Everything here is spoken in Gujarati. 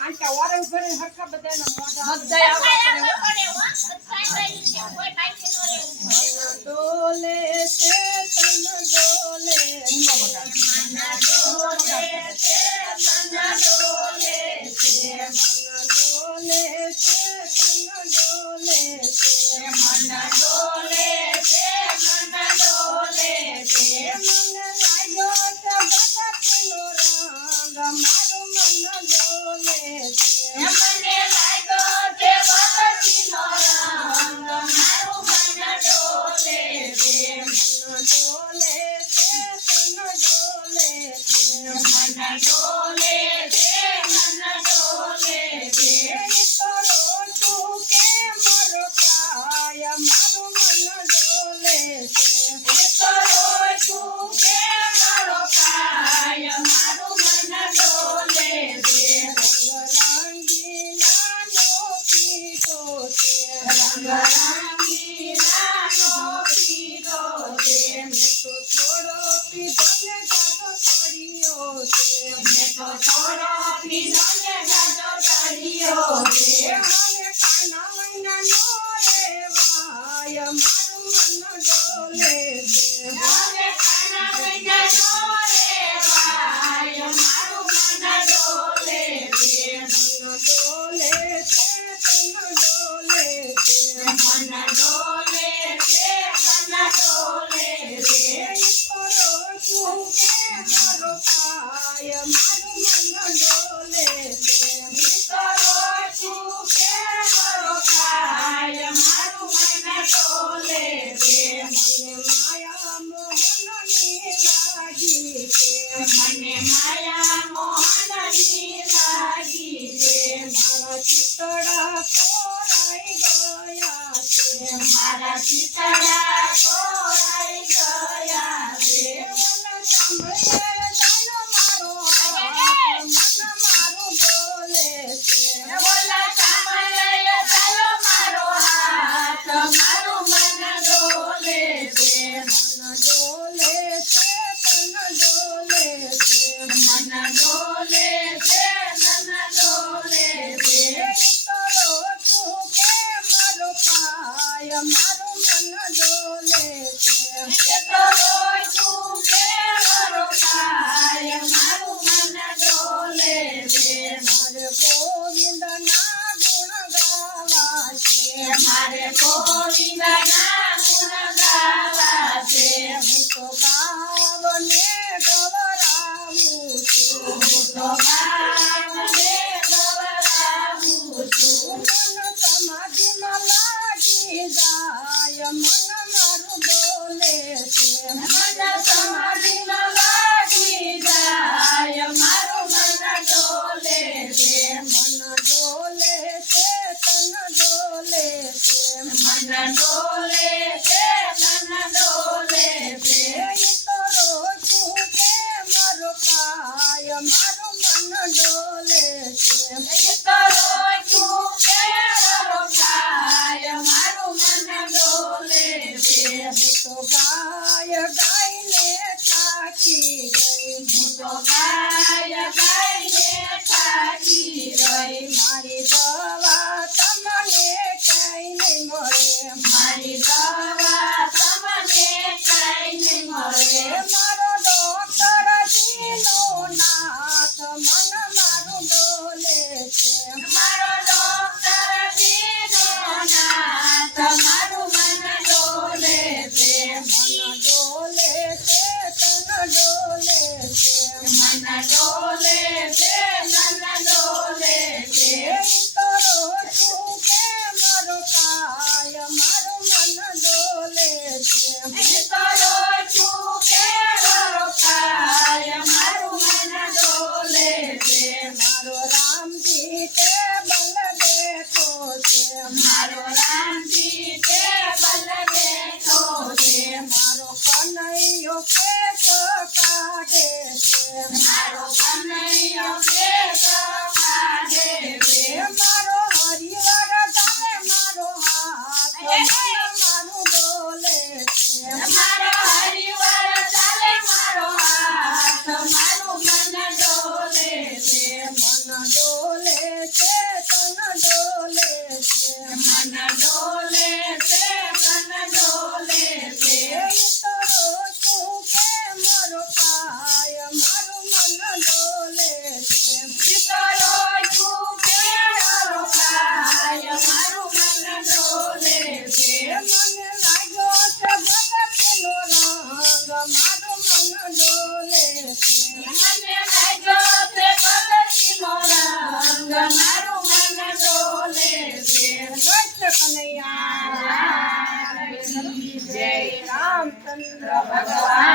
આંટા વારે ઉભરે હરખા બધાના મોઢા બધાય આવવા પડે કોઈ બાકી નો રે ડોલે છે તન ડોલે મન ડોલે છે તન ડોલે છે મન ડોલે છે તન ડોલે છે મન ડોલે છે મન ડોલે છે મન લાગ્યો તો ભગતનો રંગ મારું મન ડોલે છે મને લાગ્યો તે ભગતનો રંગ મારું મન ડોલે છે મન ડોલે છે તન ડોલે છે મન ડોલે છે મન ડોલે છે ઈતરો તું કે મારો કાય મારું મન ડોલે છે ઈતરો તું કે મારો કાય મારું મન ડોલે છે રંગરંગીલાનો પીતો છે રંગરંગીલાનો પીતો છે મેં તો થોડો પીધો ને જાતો ચડ્યો છે મેં તો થોડો પીધો ને જાતો ચડ્યો છે હવે કાના મહિનાનો રેવાય મારું મન ડોલે છે હવે કાના મહિનાનો રેવાય મારું મન ડોલે છે મન ડોલે છે તન ડોલે છે મન ડોલે છે તન ડોલે છે ઈતરો તું કે મારો કાય મારું મન ડોલે છે ઈતરો તું કે મારો કાય મારું મન ડોલે છે મને માયા મોહનની લાગી છે મને માયા મોહનની લાગી છે મારા ચિતડા કોરાઈ ગયા છે મારા ચિતડા કોરાઈ ગયા છે ઓલા સાંભળે જાનો મારો હાથ મન મારું ડોલે છે ઓલા સાંભળે જાનો મારો હાથ મારું મન ડોલે છે મન ડોલે છે તન ડોલે છે મન ડોલે છે તન ડોલે છે ઈતરો તું કે મારો કાય મારું મન ડોલે છે ઈતરો તું કે મારો કાય મારું મન ડોલે છે મારે ગોવિંદના ગુણ ગાવા છે મારે ગોવિંદના ગુણ ગાવા છે હું તો ગાવને ગવરાવું છું હું તો ગાવને ગવરાવું છું મન સમાધિમાં લાગી જાય મન મારું ડોલે છે મન સમાધિમાં લાગી જાય મારું મન ડોલે છે મન ડોલે છે તન ડોલે છે મન ડોલે છે તન ડોલે છે ઈતરો તું કે મારો કાય મારું મન ડોલે છે ઈતરો તું કે મારો કાય મારું મન ડોલે છે હું તો ગાય ગાઈને થાકી ગઈ હું તો ગાય ગાઈને થાકી ગઈ મારી દવા તમને ક્યાંય નહીં મળે મારી દવા તમને ક્યાંય નહીં મળે મારો ડોક્ટર જીનો નાથ મન મારું ડોલે છે મારો ડોક્ટર જીનો નાથ મારું મન ડોલે છે મન ડોલે છે તન ડોલે છે મન ડોલે છે તન ડોલે છે ઈતરો તું કે મારો કાય મારું મન ડોલે છે ઈતરો તું કે મારો કાય મારું મન ડોલે છે મારો રામજી ટેબલ બેઠો છે મારો રામજી ટેબલ બેઠો છે મારો કનૈયો કેસ કાઢે છે મારો કનૈયો કેસ કાઢે છે મારો હરિવર ગમે મારો હાથ મન મારું ડોલે છે મારો હરિવર ચાલે મારો રામચંદ્ર ભગવાન